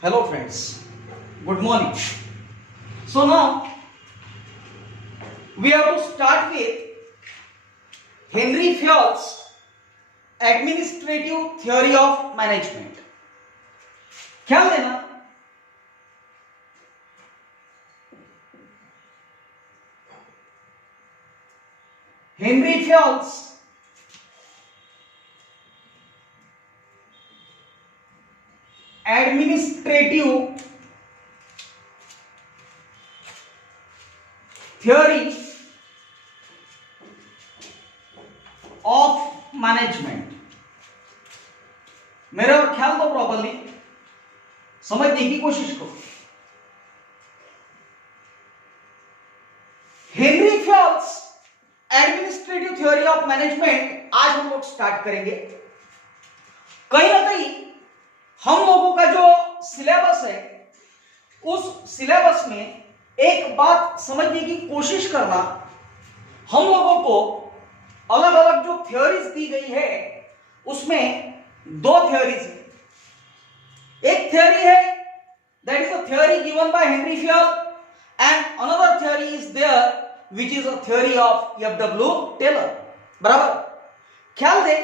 Hello friends, good morning. So now we have to start with Henry Fayol's Administrative Theory of Management. ख्याल देना, Henry Fayol's Administrative Theory of Management. मेरे और ख्याल दो, properly समझने की कोशिश करो. Henri Fayol's administrative theory of management आज हम लोग स्टार्ट करेंगे. कहीं ना कहीं हम लोगों का जो सिलेबस है उस सिलेबस में एक बात समझने की कोशिश करना, हम लोगों को अलग अलग जो थ्योरीज दी गई है उसमें दो थ्योरीज है. एक थ्योरी है that is a theory given by Henry Fayol and another theory is there which is a theory of F W. Taylor. बराबर. ख्याल दे,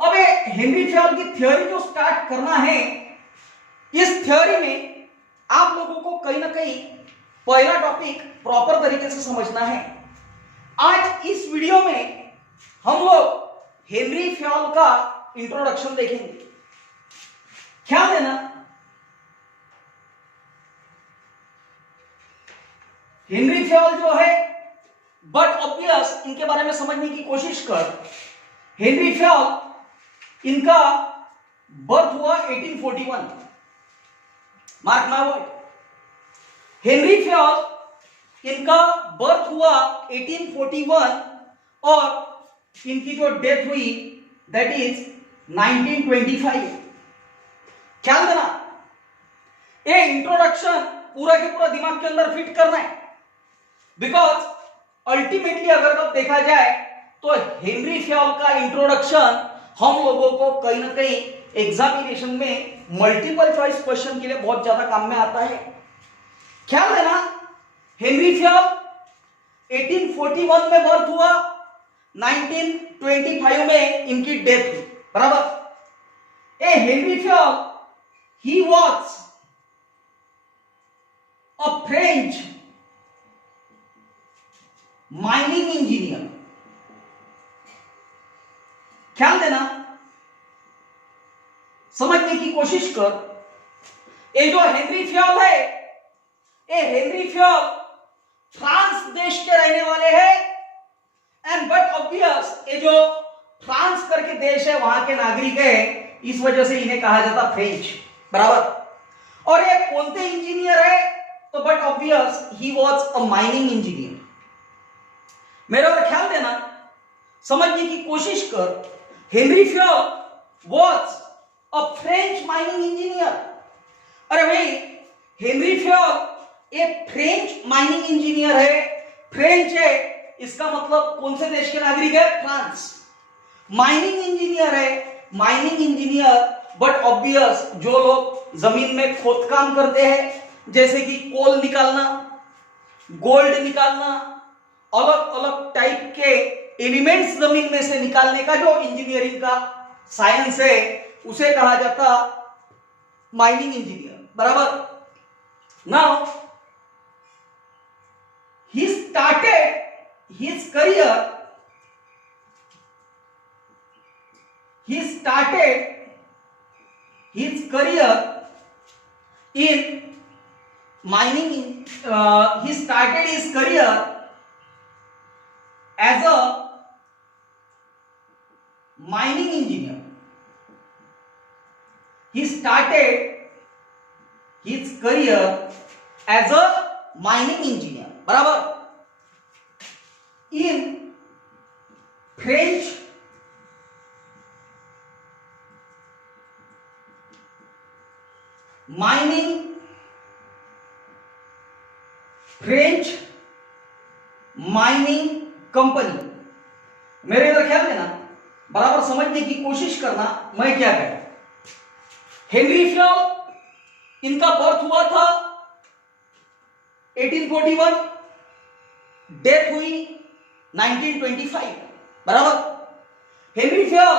अब हेनरी फेयल की थ्योरी जो स्टार्ट करना है, इस थ्योरी में आप लोगों को कहीं ना कहीं पहला टॉपिक प्रॉपर तरीके से समझना है. आज इस वीडियो में हम लोग हेनरी फेयल का इंट्रोडक्शन देखेंगे. ख्याल देना, हेनरी फेयल जो है, बट ऑब्वियस इनके बारे में समझने की कोशिश कर. हेनरी फेयल, इनका बर्थ हुआ 1841. Mark my word. Henry Fayol, इनका बर्थ हुआ 1841 और इनकी जो डेथ हुई दैट इज 1925. ख्याल देना, ये इंट्रोडक्शन पूरा के पूरा दिमाग के अंदर फिट करना है, बिकॉज अल्टीमेटली अगर अब देखा जाए तो हेनरी फेयल का इंट्रोडक्शन हम लोगों को कहीं ना कहीं एग्जामिनेशन में मल्टीपल चॉइस क्वेश्चन के लिए बहुत ज्यादा काम में आता है. ख्याल देना, हेनरी फेयल 1841 में बर्थ हुआ, 1925 में इनकी डेथ हुई. बराबर. A Henri Fayol, he was a French mining engineer. ख्याल देना, समझने की कोशिश कर. ये जो हेनरी फेयल है, ये हेनरी फेयल फ्रांस देश के रहने वाले हैं एंड बट ऑब्वियस ये जो फ्रांस करके देश है वहां के नागरिक है, इस वजह से इन्हें कहा जाता फ्रेंच. बराबर. और ये कौन से इंजीनियर है, तो but obvious he was a mining engineer. मेरे और ख्याल देना, समझने की कोशिश कर. Henry Fayol was a French mining engineer. अरे भाई, हेनरी फेयल एक फ्रेंच माइनिंग इंजीनियर है. फ्रेंच है, इसका मतलब कौन से देश के नागरिक है? फ्रांस. माइनिंग इंजीनियर है, माइनिंग इंजीनियर बट ऑब्वियस जो लोग जमीन में खोदकाम करते हैं, जैसे कि कोल निकालना, गोल्ड निकालना, अलग अलग टाइप के एलिमेंट्स जमीन में से निकालने का जो इंजीनियरिंग का साइंस है उसे कहा जाता माइनिंग इंजीनियर. बराबर. Now he started his career in mining. He started his career as a mining engineer. He started his career as a mining engineer. बराबर. In French mining company. मेरे इधर ख्याल देना, बराबर समझने की कोशिश करना. मैं क्या कह रहा हूं, हेनरी फ्योल, इनका बर्थ हुआ था 1841, डेथ हुई 1925, बराबर। हेनरी फ्योल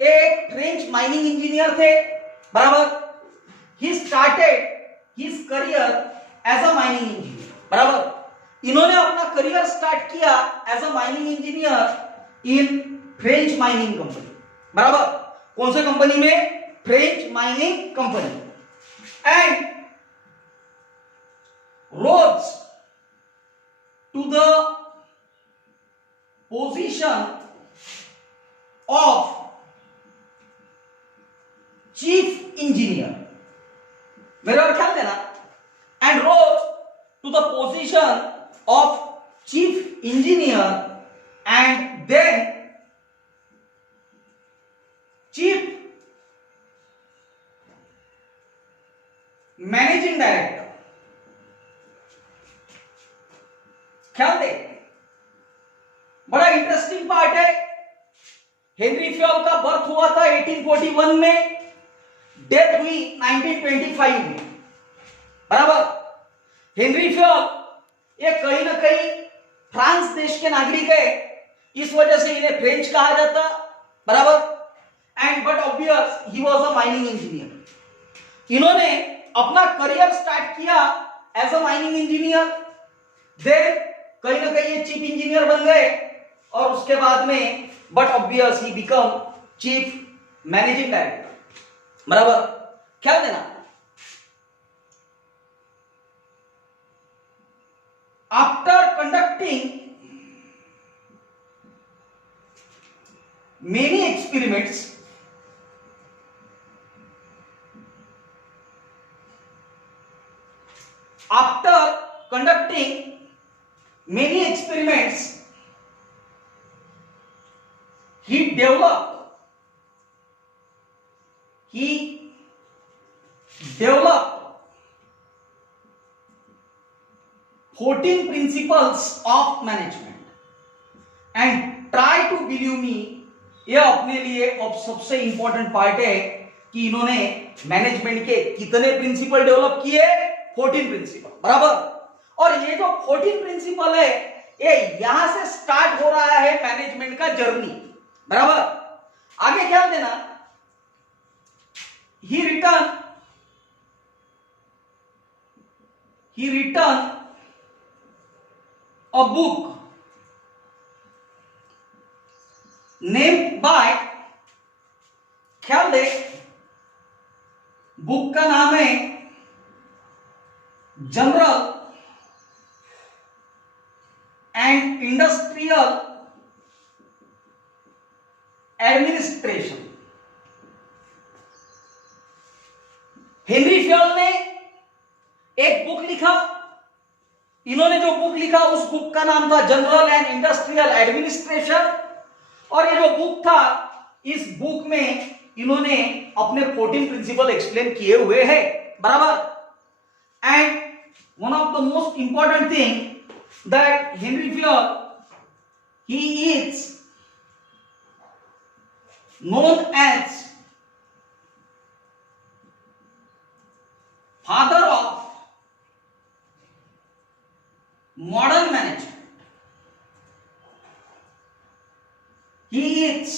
एक फ्रेंच माइनिंग इंजीनियर थे, बराबर। He started his career as a mining engineer, बराबर। इन्होंने अपना करियर स्टार्ट किया as a mining engineer in French mining company, बराबर। कौन से कंपनी में? French mining company. And rose to the position of chief engineer, मेरे और ख्याल देना, and rose to the position of chief engineer and then chief managing director. ख्याल दे, बड़ा इंटरेस्टिंग पार्ट है। हेनरी फ्योल का बर्थ हुआ था 1841 में, डेथ हुई 1925 में, बराबर। हेनरी फ्योल ये कहीं ना कहीं फ्रांस देश के नागरिक है, इस वजह से इन्हें फ्रेंच कहा जाता, बराबर। And but obvious he was a mining engineer. इन्होंने अपना करियर स्टार्ट किया as a mining engineer, then कहीं ना कहीं ये चीफ इंजीनियर बन गए, और उसके बाद में but obvious he become chief managing director, बराबर। ख्याल देना, after conducting many experiments, after conducting many experiments, he developed 14 principles of management and try to believe me, ये अपने लिए अब सबसे इंपॉर्टेंट पार्ट है कि इन्होंने मैनेजमेंट के कितने प्रिंसिपल डेवलप किए? 14 प्रिंसिपल, बराबर। और ये जो 14 प्रिंसिपल है, ये यहां से स्टार्ट हो रहा है मैनेजमेंट का जर्नी, बराबर। आगे ख्याल देना, he return a book named by, ख्याल दे, बुक का नाम है general and industrial administration. Henri Fayol ने एक बुक लिखा, इन्होंने जो बुक लिखा उस बुक का नाम था जनरल एंड इंडस्ट्रियल एडमिनिस्ट्रेशन। और ये जो बुक था, इस बुक में इन्होंने अपने 14 प्रिंसिपल एक्सप्लेन किए हुए हैं, बराबर। And one of the most important thing that Henry Fayol, he is known as father of modern management. He is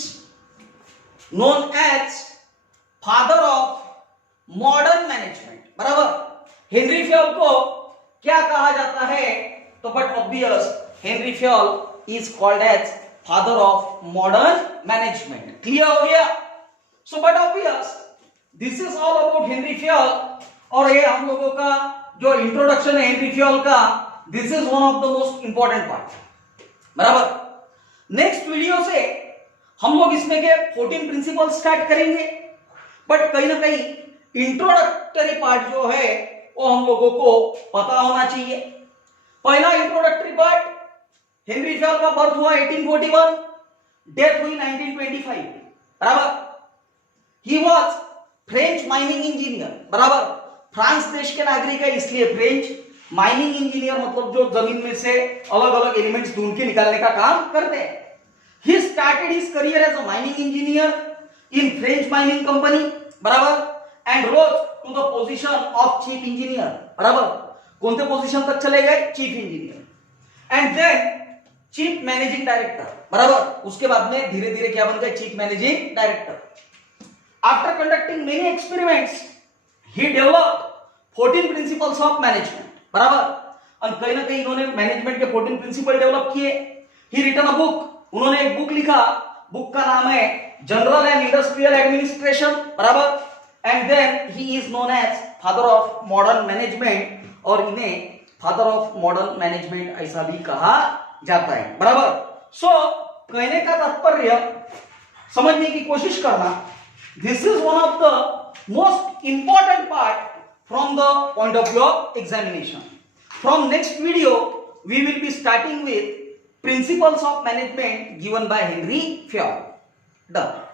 known as father of modern management, बराबर। हेनरी फ्योल को क्या कहा जाता है? तो but obvious Henry Fayol is called as father of modern management. Clear हो गया? So but obvious this is all about Henry Fayol, और ये हम लोगों का जो इंट्रोडक्शन है हेनरी फ्योल का, this is one of the most important part, बराबर। नेक्स्ट वीडियो से हम लोग इसमें के 14 प्रिंसिपल स्टार्ट करेंगे, बट कहीं ना कहीं इंट्रोडक्टरी पार्ट जो है वो हम लोगों को पता होना चाहिए। पहला इंट्रोडक्टरी पार्ट, हेनरी फ्योल का बर्थ हुआ 1841, डेथ हुई 1925, बराबर। He was French mining engineer, बराबर। फ्रांस देश के नागरिक है, इसलिए फ्रेंच माइनिंग इंजीनियर मतलब जो जमीन में से अलग अलग एलिमेंट्स ढूंढ के निकालने का काम करते हैं। He started his career as a mining engineer in French mining company, बराबर। And rose to the position of chief engineer, बराबर, कौन से पोजीशन तक चले गए, chief engineer, and then chief managing director, बराबर, उसके बाद में धीरे धीरे क्या बन गए, chief managing director. After conducting many experiments he developed 14 principles of management, बराबर, और कहीं ना कहीं इन्होंने मैनेजमेंट के 14 प्रिंसिपल डेवलप किए। ही रिटन अ बुक, उन्होंने एक बुक लिखा, बुक का नाम है जनरल एंड इंडस्ट्रियल एडमिनिस्ट्रेशन, बराबर, and then he is known as father of modern management, और इन्हें फादर ऑफ मॉडर्न मैनेजमेंट ऐसा भी कहा जाता है, बराबर। सो कहने का तात्पर्य समझने की कोशिश करना, this is one of the most important part from the point of view of examination. From next video we will be starting with principles of management given by Henry Fayol. Done.